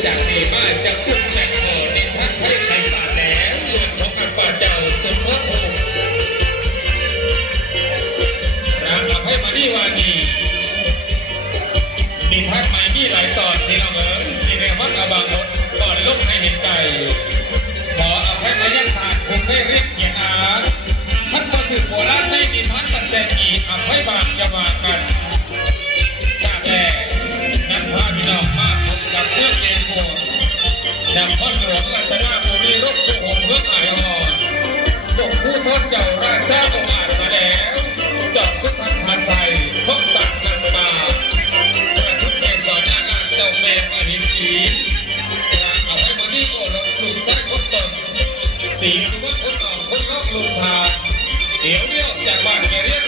Jack 5, be 15. hermano,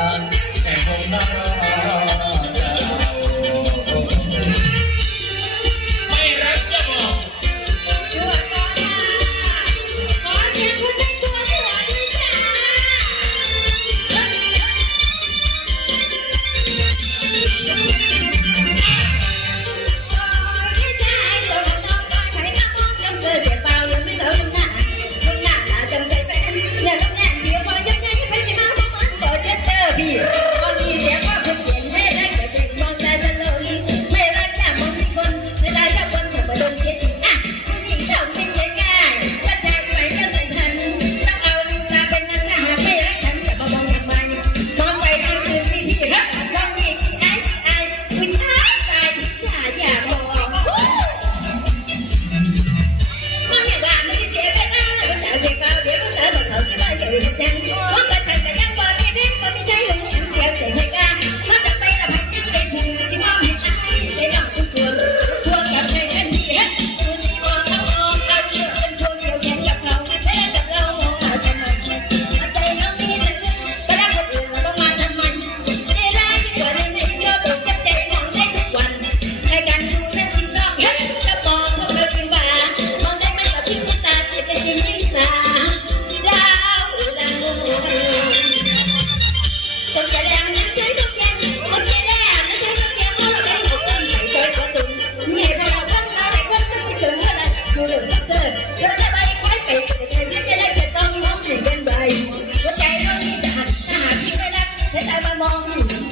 านแต่ผมน่ารอ ever long